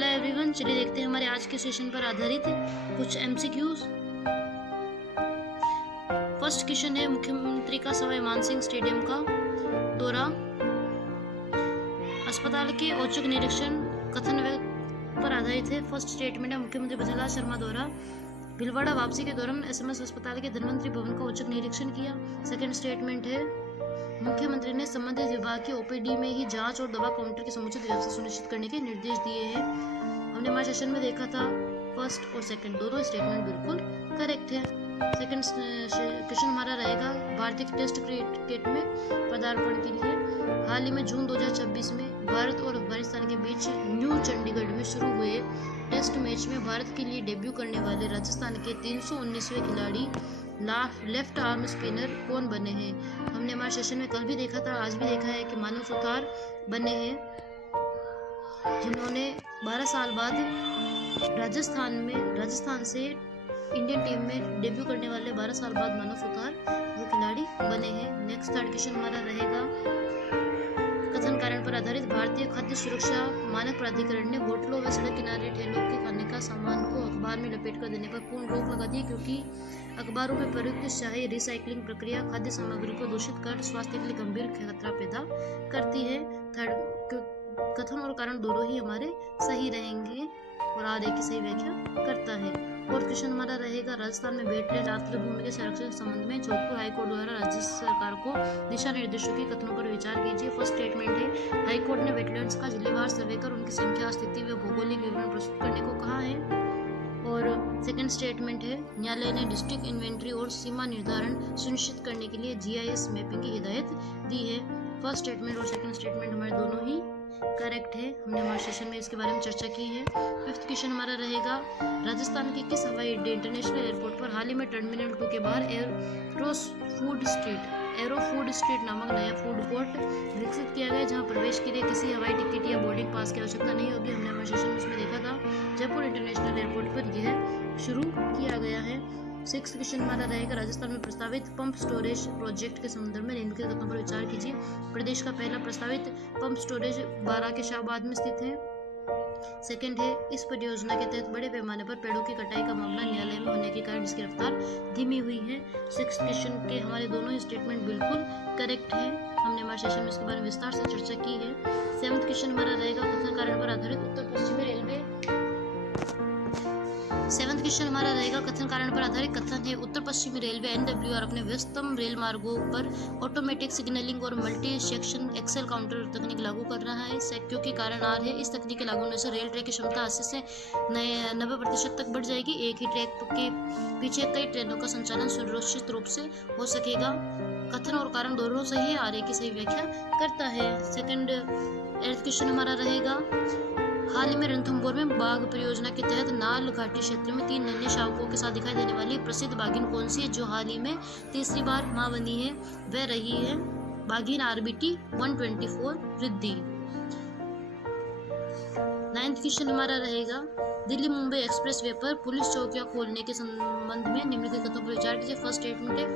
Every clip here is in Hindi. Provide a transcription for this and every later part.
हेलो एवरीवन, चलिए देखते हैं हमारे आज के सेशन पर आधारित कुछ एमसीक्यूज। फर्स्ट क्वेश्चन है, मुख्यमंत्री का सवाई मानसिंह स्टेडियम का दौरा, अस्पताल के औचक निरीक्षण कथन पर आधारित है। फर्स्ट स्टेटमेंट है, मुख्यमंत्री भजनलाल शर्मा द्वारा भीलवाड़ा वापसी के दौरान एसएमएस अस्पताल के धन्वंतरी भवन का औचक निरीक्षण किया। सेकंड स्टेटमेंट है, मुख्यमंत्री ने संबंधित विभाग के ओपीडी में ही जांच और दवा काउंटर की समुचित व्यवस्था सुनिश्चित करने के निर्देश दिए हैं। हमने हमारे सेशन में देखा था फर्स्ट और सेकंड दोनों स्टेटमेंट बिल्कुल करेक्ट है। सेकंड क्वेश्चन हमारा रहेगा, भारतीय टेस्ट क्रिकेट में पदार्पण के लिए हाल ही में जून 2026 में भारत और अफगानिस्तान के बीच न्यू चंडीगढ़ में शुरू हुए टेस्ट मैच में भारत के लिए डेब्यू करने वाले राजस्थान के 319वें खिलाड़ी लेफ्ट आर्म स्पिनर कौन बने हैं। हमने हमारे सेशन में कल भी देखा था, आज भी देखा है कि मानव सुथार बने हैं, जिन्होंने 12 साल बाद राजस्थान से इंडियन टीम में डेब्यू करने वाले 12 साल बाद मानव सुथार वो खिलाड़ी बने हैं। नेक्स्ट थर्ड क्वेश्चन हमारा रहेगा, कथन कारण पर आधारित भारतीय खाद्य सुरक्षा मानक प्राधिकरण ने होटलों व सड़क किनारे ठेलों के खाने का सामान को अखबार में लपेट कर देने पर पूर्ण रोक लगा दी, क्योंकि अखबारों में प्रयुक्त शाही रिसाइकलिंग प्रक्रिया खाद्य सामग्री को दूषित कर स्वास्थ्य के लिए गंभीर खतरा पैदा करती है। थर्ड कथन और कारण दोनों ही हमारे सही रहेंगे और आर एक की सही व्याख्या करता है। फोर्थ क्वेश्चन हमारा रहेगा, राजस्थान में वेटलैंड आर्द्र भूमि के संरक्षण के संबंध में जोधपुर हाईकोर्ट द्वारा राज्य सरकार को दिशा निर्देशों के कथनों पर विचार कीजिए। फर्स्ट स्टेटमेंट है, हाईकोर्ट ने वेटलैंड्स का जिलेवार सर्वे कर उनकी संख्या, स्थिति व भौगोलिक विवरण प्रस्तुत करने को कहा है। और सेकंड स्टेटमेंट है, न्यायालय ने डिस्ट्रिक्ट इन्वेंट्री और सीमा निर्धारण सुनिश्चित करने के लिए जीआईएस मैपिंग की हिदायत दी है। फर्स्ट स्टेटमेंट और सेकंड स्टेटमेंट हमारे दोनों ही करेक्ट है, हमने हमारे सेशन में इसके बारे में चर्चा की है। फिफ्थ क्वेश्चन हमारा रहेगा, राजस्थान के किस हवाई अड्डे इंटरनेशनल एयरपोर्ट पर हाल ही में टर्मिनल 2 के बाहर एरो फूड स्ट्रीट नामक नया फूड कोर्ट विकसित किया गया, जहां प्रवेश के लिए किसी हवाई टिकट या बोर्डिंग पास की आवश्यकता नहीं होगी। हमने हमारे सेशन में इसमें देखा था, जयपुर इंटरनेशनल एयरपोर्ट पर यह शुरू किया गया है। सिक्स्थ क्वेश्चन हमारा रहेगा, राजस्थान में प्रस्तावित पंप स्टोरेज प्रोजेक्ट के संदर्भ में निम्नलिखित कथनों पर विचार कीजिए। प्रदेश का पहला प्रस्तावित पंप स्टोरेज 12 के शाहबाद में स्थित है। सेकंड है, इस परियोजना के तहत बड़े पैमाने पर पेड़ों की कटाई का मामला न्यायालय में होने के कारण इसकी रफ्तार धीमी हुई है। सिक्स्थ क्वेश्चन के हमारे दोनों ही स्टेटमेंट बिल्कुल करेक्ट है, हमने हमारे सेशन में इसके बारे में विस्तार से चर्चा की है। सेवंथ क्वेश्चन हमारा रहेगा, कथन कारण पर आधारित उत्तर पश्चिमी रेलवे। सेवंथ क्वेश्चन हमारा रहेगा, कथन कारण पर आधारित कथन है, उत्तर पश्चिमी रेलवे एनडब्ल्यूआर अपने व्यस्तम रेल मार्गों पर ऑटोमेटिक सिग्नलिंग और मल्टी सेक्शन एक्सेल काउंटर तकनीक लागू कर रहा है, क्योंकि कारण आर है, इस तकनीक के लागू होने से रेल ट्रैक की क्षमता 80 से 90% तक बढ़ जाएगी। एक ही ट्रैक के पीछे कई ट्रेनों का संचालन सुरक्षित रूप से हो सकेगा। कथन और कारण दोनों सही है, आर ए की सही व्याख्या करता है। सेकंड एर्थ क्वेश्चन हमारा रहेगा, हाल ही में रणथंभौर में बाघ परियोजना के तहत नाल घाटी क्षेत्र में 3 नन्हे शावकों के साथ दिखाई देने वाली प्रसिद्ध बाघिन कौन सी है, जो हाल ही में तीसरी बार मां बनी है? वह रही है बाघिन RBT 124 रिद्धि। नाइन्थ क्वेश्चन हमारा रहेगा, दिल्ली मुंबई एक्सप्रेस वे पर पुलिस चौकियां खोलने के संबंध में निम्नलिखित कथनों पर विचार कीजिए। फर्स्ट स्टेटमेंट है,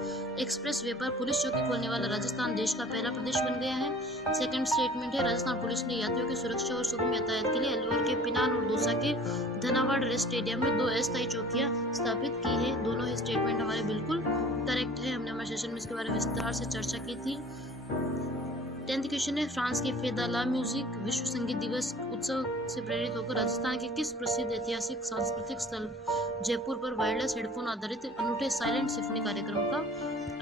एक्सप्रेस वे पर पुलिस चौकी खोलने वाला राजस्थान देश का पहला प्रदेश बन गया है। सेकंड स्टेटमेंट है, राजस्थान पुलिस ने यात्रियों की सुरक्षा और सुगम यातायात के लिए अलवर के पिनान और दौसा के धनावाड़ रेल स्टेडियम में 2 अस्थायी चौकियां स्थापित की है। दोनों ही स्टेटमेंट हमारे बिल्कुल करेक्ट है, हमने हमारे सेशन में इसके बारे में विस्तार से चर्चा की थी। 10th क्वेश्चन है, फ्रांस के फेदाला म्यूजिक विश्व संगीत दिवस उत्सव से प्रेरित होकर राजस्थान के किस प्रसिद्ध ऐतिहासिक सांस्कृतिक स्थल जयपुर पर वायरलेस हेडफोन आधारित अनूठे साइलेंट सिम्फनी कार्यक्रम का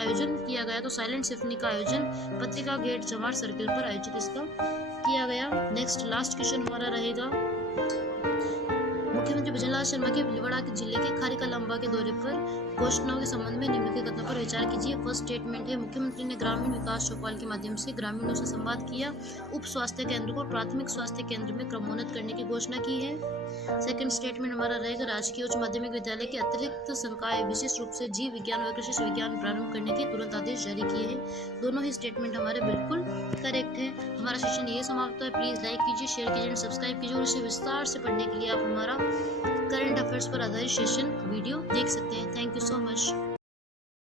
आयोजन किया गया? तो साइलेंट सिम्फनी का आयोजन पत्रिका गेट जवाहर सर्किल पर आयोजित इसका किया गया। नेक्स्ट लास्ट क्वेश्चन हमारा रहेगा, मुख्यमंत्री भजनलाल शर्मा के भीलवाड़ा जिले के खारिकालांबा के दौरे पर घोषणाओं के संबंध में निम्नलिखित कथनों पर विचार कीजिए। फर्स्ट स्टेटमेंट है, मुख्यमंत्री ने ग्रामीण विकास चौपाल के माध्यम से ग्रामीणों से संवाद किया, उप स्वास्थ्य केंद्र को प्राथमिक स्वास्थ्य केंद्र में क्रमोन्नत करने की घोषणा की है। सेकंड स्टेटमेंट हमारा रहेगा, राजकीय उच्च माध्यमिक विद्यालय के अतिरिक्त संकाय विशेष रूप से जीव विज्ञान व कृषि विज्ञान प्रारंभ करने के तुरंत आदेश जारी किए हैं। दोनों ही स्टेटमेंट हमारे बिल्कुल करेक्ट है। हमारा सेशन ये समाप्त है, प्लीज लाइक कीजिए, शेयर कीजिए, सब्सक्राइब कीजिए और इसे विस्तार से पढ़ने के लिए आप हमारा करंट अफेयर्स पर आधारित सेशन वीडियो देख सकते हैं। Thank you so much.